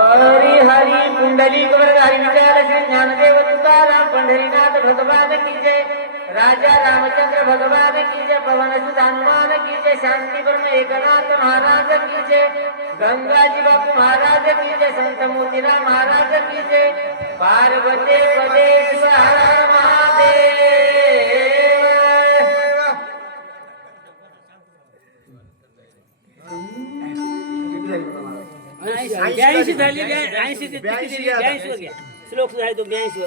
हरी हरी पुंडलिक वरदारी विजयाल श्री ज्ञानदेव तुकाराम पंढरीनाथ भगवान की जय। राजा रामचंद्र भगवान की जय। पवन सुत हनुमान की जय। शांति ब्रह्म एकनाथ महाराज की जय। गंगाजी बापू महाराज की जय। संत मोतीराम महाराज की जय। पार्वती पदे शिव हर हर महादेव। ब्याऐंशी झाली 82 श्लोक आहे तो 82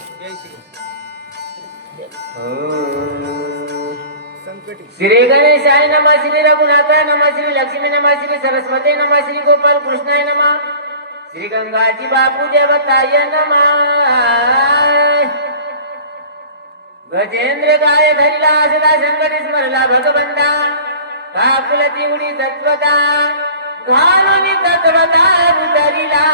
श्री गणेशाय नमः। श्री रघुनाथाय नमः। श्री लक्ष्मी नमः। श्री सरस्वती नमः। श्री गोपाल कृष्णाय नमः। श्री गंगाजी बापू देवताय नमः। गजेंद्र गाय धरिला सदा संकट स्मरला भगवंता। काकुलती उडी तत्वता घालुनी तत्वता उतरिला।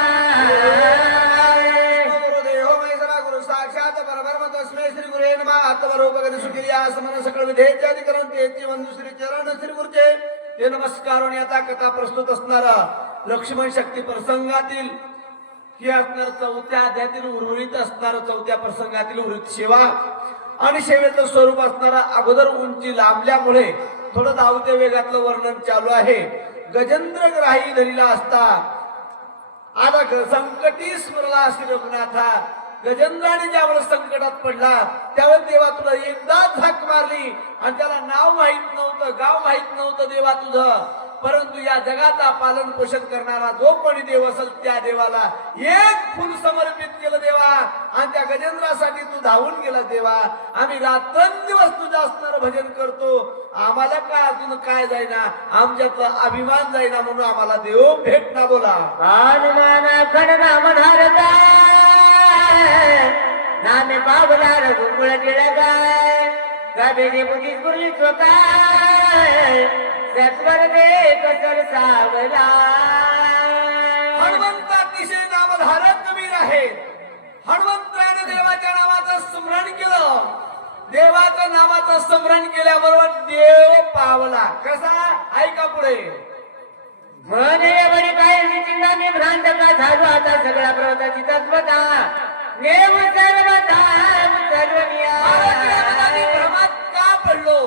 गुरुदेव मैसरा गुरु साक्षात परब्रह्म तस्मै श्री गुरुवे नमः। आत्मरूपगती सुखिलिया समन सकळ विधेयचे अधिकरण तेची वंदू श्री चरण श्री गुरुचे ते नमस्कार. आणि आता कथा प्रस्तुत असणारा लक्ष्मण शक्ती प्रसंगातील ही असणार चौथ्या अध्यायातील उर्वरित असणारा चौथ्या प्रसंगातील उर्वरित सेवा आणि सेवेचं स्वरूप असणारा अगोदर उंची लांबल्यामुळे थोडं धावत्या वेगातलं वर्णन चालू आहे. गजेंद्र ग्राही धरिला असता आता संकटी स्मरला श्री रघुनाथा. गजेंद्राने ज्यावेळेस संकटात पडला त्यावेळेस देवा तुला एकदाच हाक मारली आणि त्याला नाव माहित नव्हतं, गाव माहित नव्हतं देवा तुझं. परंतु या जगाचा पालन पोषण करणारा जो कोणी देव असेल त्या देवाला एक फुल समर्पित केलं देवा. आणि त्या गजेंद्रासाठी तू धावून गेला देवा. आम्ही रात्रंदिवस तुझं असणारं भजन करतो. आम्हाला काय अजून काय जाईना, आमच्यातला अभिमान जाईना म्हणून आम्हाला देव भेट ना. बोला हनुमान खडनाम धारका नामे पावला रघुकुळ टिळकाय. गाभेने बुद्धी गुरली चोकाय सत्वर दे कसर सावला. हनुमंत अतिशय नामधारक कबीर आहे. हनुमंताने देवाच्या नावाचं स्मरण केलं. देवाचं नामाचं स्मरण केल्याबरोबर देव पावला. कसा ऐका पुढे. मने बडी काय चिंता मी भ्रांत का झालो आता सगळा प्रवताची तत्वता नेम सर्वता सर्वनिया. भ्रमात का पडलो?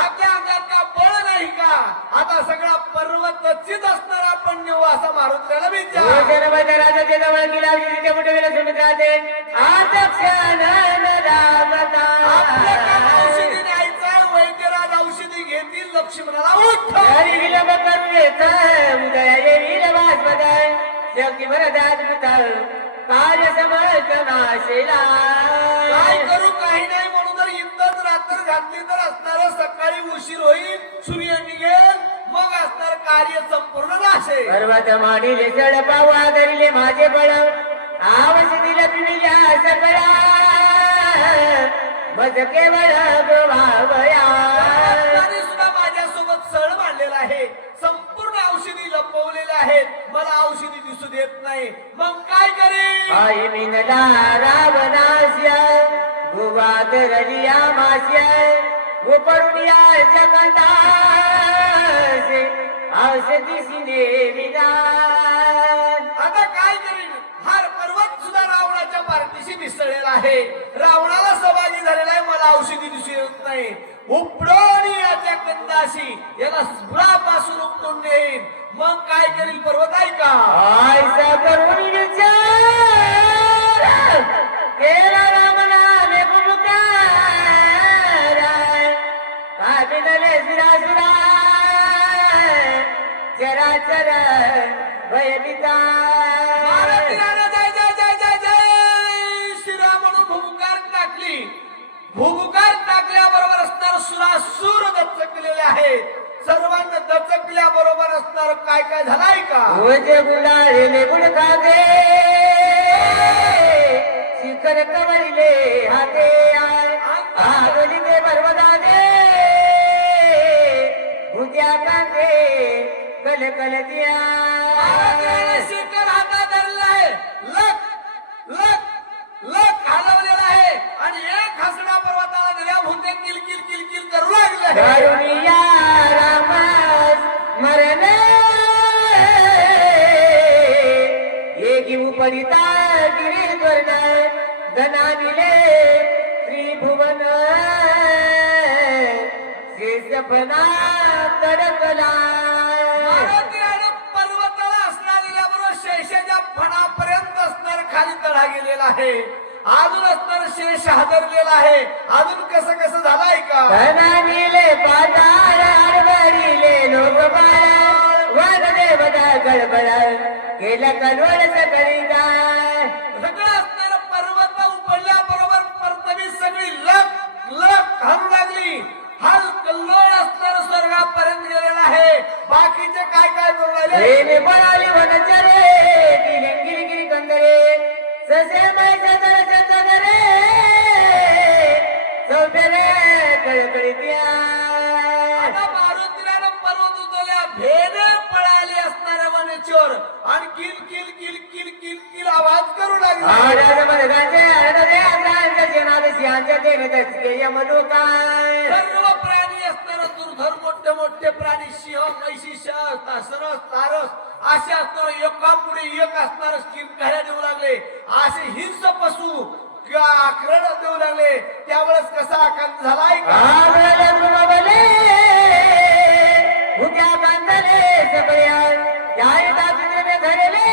आपल्या अंगात का बळ नाही का? आता सगळा पर्वत चित असणार आपण नेऊ असं मारुतीला विचार. राजाचे जवळ गेला तिथे कुठे गेला सुमित्राचे औषधी न्यायचं. वैद्यराज औषधी घेतील. लक्ष्मणाला उठ कार्य समर्थनाशेला. काय करू काही नाही म्हणून जर इतकंच रात्र घातली तर असणार सकाळी उशीर होईल. सूर्य निघेल मग असणार कार्य संपूर्ण नाशे. पर्वत माडिले चढ पावा धरिले माझे बळ आवश्य दिलं पिढील्या सकळा मज केवळ गोभावया. सुद्धा माझ्यासोबत सळ मांडलेला आहे. संपूर्ण औषधी लपवलेल्या आहेत. मला औषधी दिसू देत नाही. मग काय करेल? आई मिनला रावणास्य गुवात रलिया मास्य गोपरुनिया जगंदासे औषधी सिने विना. आता काय करील? हा पर्वत सुद्धा रावणाच्या पार्टीशी मिसळलेला आहे. रावणाला सहभागी झालेला आहे. मला औषधी दिसू येत नाही. उपडोनी याच्या कंदाशी याला स्फुरापासून उपटून देईन. मग काय करील पर्वत ऐका. ऐसा करून विचार केला रामनामे पुकार काबिनले सुरासुरा चराचर भयभीता. जय जय जय जय जय श्रीराम म्हणून भूमुकार टाकली. भूमुकार टाकल्याबरोबर असणार सुरासूर दचकलेले आहेत. सर्वांना दचकल्याबरोबर असणार काय काय झालाय का. ओजे गुलाले गुडखा दे शिखर कवरिले हाते आगली दे पर्वता दे भुत्या कांदे कल कल दिया. शिखर हातात धरलाय. लक लक लक हलवलेला आहे आणि एक हसडा पर्वताला दिल्या भूते किल किल किल किल करू लागले. करुणिया रामास मरणे एक एकी उपरिता गिरीद्वर्ण गणानिले त्रिभुवन शेषफणा तडकला. मारुतीरानं पर्वताला असणाऱ्याबरोबर शेषाच्या फणापर्यंत असणार खाली तळा गेलेला आहे. अजून असणार शेष हादरलेला आहे. अजून कसं कसं झालंय का? गणानिले पाताळ आडवडीले लोकपाळ वागदेवता गडबड केलं कलवड सकळी काय. सगळं असणार पर्वत उपडल्याबरोबर परतवी सगळी लक लक घालू लागली. हाल कल्लोळ असणार स्वर्गापर्यंत गेलेला आहे. बाकीचे काय काय करू लागले? प्रेमे पळाली वनचरे गिरिगिरी कंदरे ससे मैसा दर्शत गरे चौथ्याने कळकळीत्या. आता मारुतीरानं पर्वत उचलल्या भेने पळाले असणारे वनचोर आणि किल किल किल किल किल किल आवाज करू लागले. आडाद मरगाचे आडदे आकांच्या जनाद सिंहाच्या देवदत्ते यमलोकाय. सर्व प्राणी असणारे दुर्धर मोठे मोठे प्राणी सिंह म्हैशी सरस तारस असे असणारे एका पुढे एक असणारे किंकाऱ्या देऊ लागले. असे हिंस पशु आक्रमण देऊ लागले. त्यावेळेस कसा आकांत झालाय का? आगळे मृगबले भुक्या कांदले सगळ्या याय दातिने धरले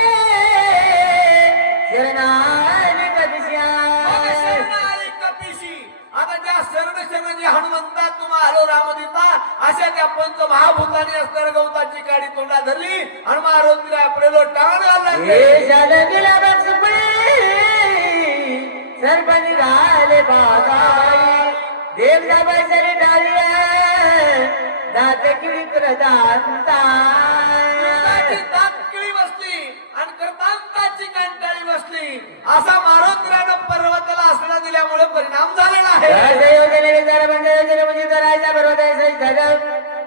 शरणाली कदिश्या. मग शरण आली कपिशी. आता त्या शरण जे हनुमंता तुम्हा आलो रामदिता अशा त्या पंच महाभूतांनी असणाऱ्या गवताची काडी तोंडा धरली आणि मारुतीला आपले टाळ लागले. हे झालं गेला बक्षपणे सरपणी राहिले बागाई देवदा बैसरी डालिया दात किळीकर दांता. युद्धाची दातकिळी बसली आणि कर्तांताची कंटाळी बसली. असा मारुतीरानं पर्वताला आसना दिल्यामुळे परिणाम झालेला आहे.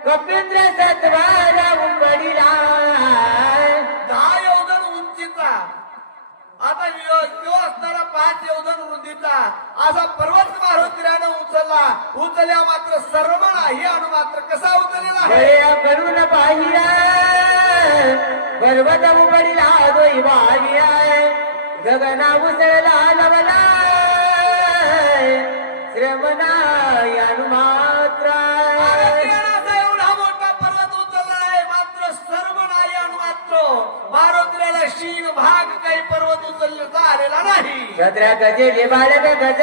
कपिंद्र सत्वारा उपडीला 10 योजन उंचीचा आता तो असणारा 5 योजन रुंदीचा असा पर्वत मारुतीरानं उचलल्या मात्र सर्व नाही अनु मात्र कसा उचललेला आहे? गळ्या करून पाहिला पर्वत उपडीला दोई वाहिया गगना उसळला लवला श्रमणाय अनुमात्रा. मारुतीरानाचा एवढा मोठा पर्वत उचलला आहे मात्र सर्व नाही अनु मात्र मारुतीराला शीन भाग काही पर्वत उचलता आलेला नाही. छत्र्या गजे बालक गज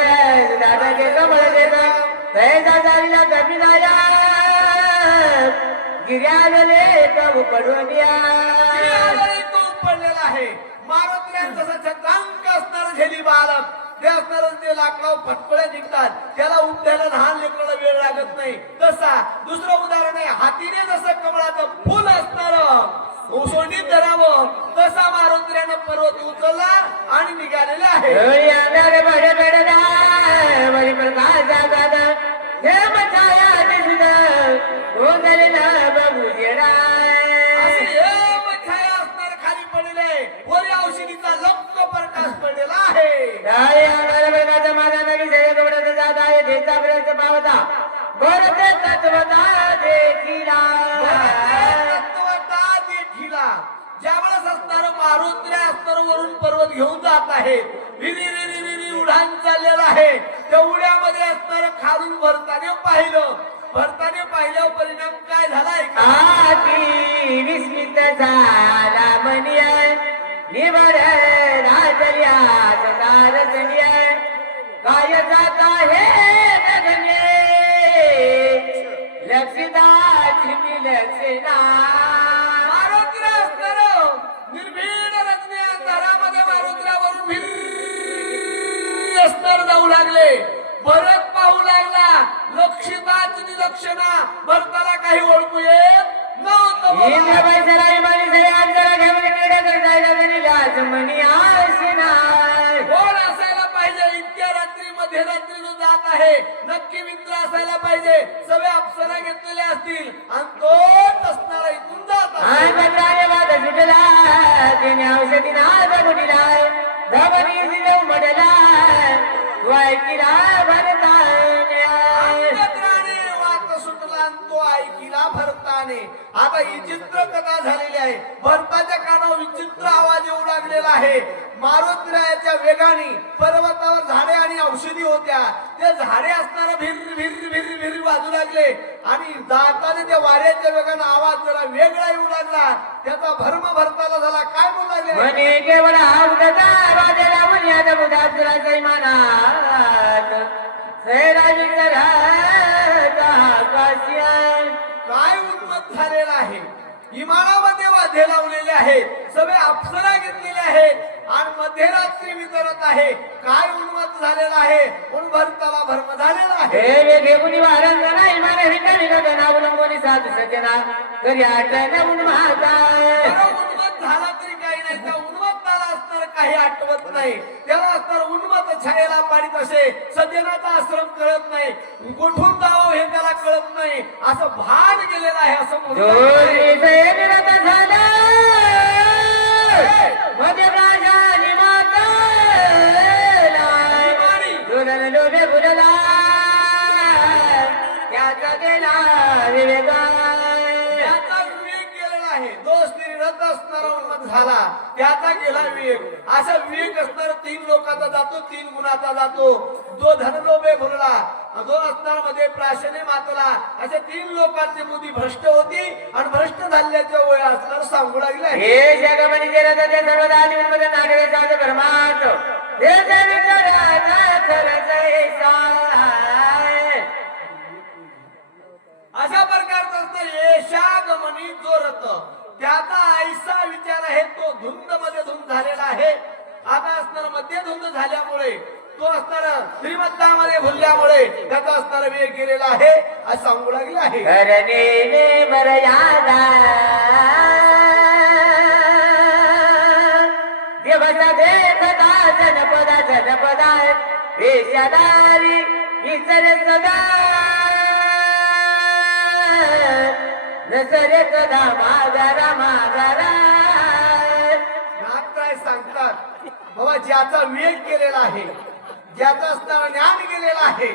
दादाचे कमळ देत तैसा जाईला कपिनाया गिर्याले कव पडून तो पडलेला आहे. मारुतीरान जसं छत्रांक असणार झेली बालक ते असणार ते लाकडावर फटकड्या निघतात त्याला उठण्याला लहान लेकराला वेळ लागत नाही. तसा दुसरं उदाहरण आहे हातीने जसं कमळाचं फुल असणार उसोंडीत धरावं तसा मारुतीरानं पर्वत उचलला आणि निघालेला आहे. असे एम छाया असणार खाली पडले वरी औषधीचा लक्क प्रकाश पडलेला आहे. तत्वता देखीला ज्यावेळेस असणार मारुतीला असणार वरून पर्वत घेऊन जात आहे विरी उड्डाण चाललेलं आहे. त्या उड्यामध्ये असणार खालून भरताने पाहिल्यावर परिणाम काय झालाय का? आती विस्मित झाला मनिया निवड राजल्या सकार जनिया काय जात आहे गगने लक्षिता छिपी लक्षणा. मारुतीला असणार निर्भीड रचने अंधारामध्ये मारुतीवरून असणार जाऊ लागले. भरत पाहू लागला लक्षिताच निलक्षणा भरताला काही ओळखू येत नव्हतं. इंद्रबाई सराई मानी सरे अंतरा घेऊन किडा करतायला गणिलाच मनी आशिना. कोण असायला पाहिजे? इतक्या रात्री मध्यरात्री जो जात आहे नक्की मित्र असायला पाहिजे. सगळे अप्सरा घेतलेल्या असतील आणि तोच असणारा इथून जात आहे. आनंदाने वाद सुटला तिने औषधी नाद गुटीला धवनी दिलो मडला वायकीला भरताने अंतराने वात सुटला आणि तो ऐकिला भरताने नावाने आता विचित्र कथा झालेली आहे. भरताच्या कानावर विचित्र आवाज येऊ लागलेला आहे. मारुतीरायाच्या वेगाने पर्वतावर झाडे आणि औषधी होत्या. ते झाडे असणारे भिर भिर भिर भिर वाजू लागले आणि जाताना त्या वाऱ्याच्या वेगाने आवाज जरा वेगळा येऊ लागला. त्याचा भरम भरताला झाला. काय बोलू लागले? म्हणे केवळ आवडता राजाला मुनियात बुधासुराचा इमानात काय उन्मत झालेला आहे. इमानामध्ये वाद्य लावलेले आहेत. सगळे अप्सरा घेतलेले आहेत आणि मध्यरात्री वितरत आहे. काय उन्मत झालेला आहे. म्हणून भरताला भरम झालेला आहे. हे वेगे मुनी वारंगना इमान हिंडणी गगना उलंबोनी साधू सजना घरी आठवण उन्माता. उन्मत झाला तरी काही नाही. त्या उन्मत्ताला असणार काही आठवत नाही. त्याला असणार उन्मत छायेला पाडीत असे. सज्जनाचा आश्रम कळत नाही. कुठून जावं हे त्याला कळत नाही. असं भान गेलेलं आहे. असं म्हणून झाला मध्य राजा निमाता लोभे भुलला त्याचा गेला विवेका. त्याचा विवेक गेलेला आहे. दोष रथ असणारा उन्मत झाला. त्याचा गेला विवेक. असा विवेक असणारा 3 लोकांचा जातो. 3 गुणाचा जातो. जो धनलोभे भुलला, जो असणार मध्ये प्राशने मातला. अशा 3 लोकांची बुद्धी भ्रष्ट होती आणि भ्रष्ट झाल्याच्या वय असणार सांगू लागले. हे जगमनी जे रथ ते सर्वदा मध्ये नागरे साध परमार्थ हे अशा प्रकारचा असणार येशागमनी जो रथ. त्याचा ऐसा विचार आहे. तो धुंद मध्ये धुंद झालेला आहे. आता असणार मध्ये धुंद झाल्यामुळे तो असणार श्रीमंतामध्ये भुलल्यामुळे त्याचा असणार वेग गेलेला आहे असं सांगू लागले आहे. करणे मर्यादा देवता देखता जनपदा जनपदा पेशादारी इतर सदा नसरे कदा मागारा मागारा. नागराय सांगतात बाबा ज्याचा वेग केलेला आहे, ज्याचा असणारा ज्ञान गेलेला आहे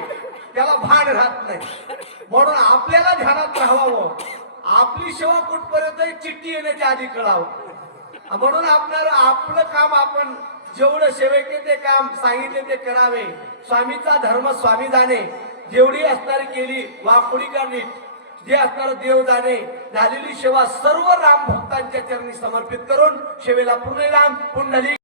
त्याला भान राहत नाही. म्हणून आपल्याला ध्यानात राहावं. आपली सेवा कुठपर्यंत चिठ्ठी येण्याच्या आधी कळावं. म्हणून आपलं काम आपण जेवढं सेवेके ते काम सांगितले ते करावे. स्वामीचा धर्म स्वामी जाणे. जेवढी असणारी केली वापुडी का नीट. जे असणार देव जाणे. झालेली सेवा सर्व राम भक्तांच्या चरणी समर्पित करून सेवेला पूर्ण राम पुंडलिक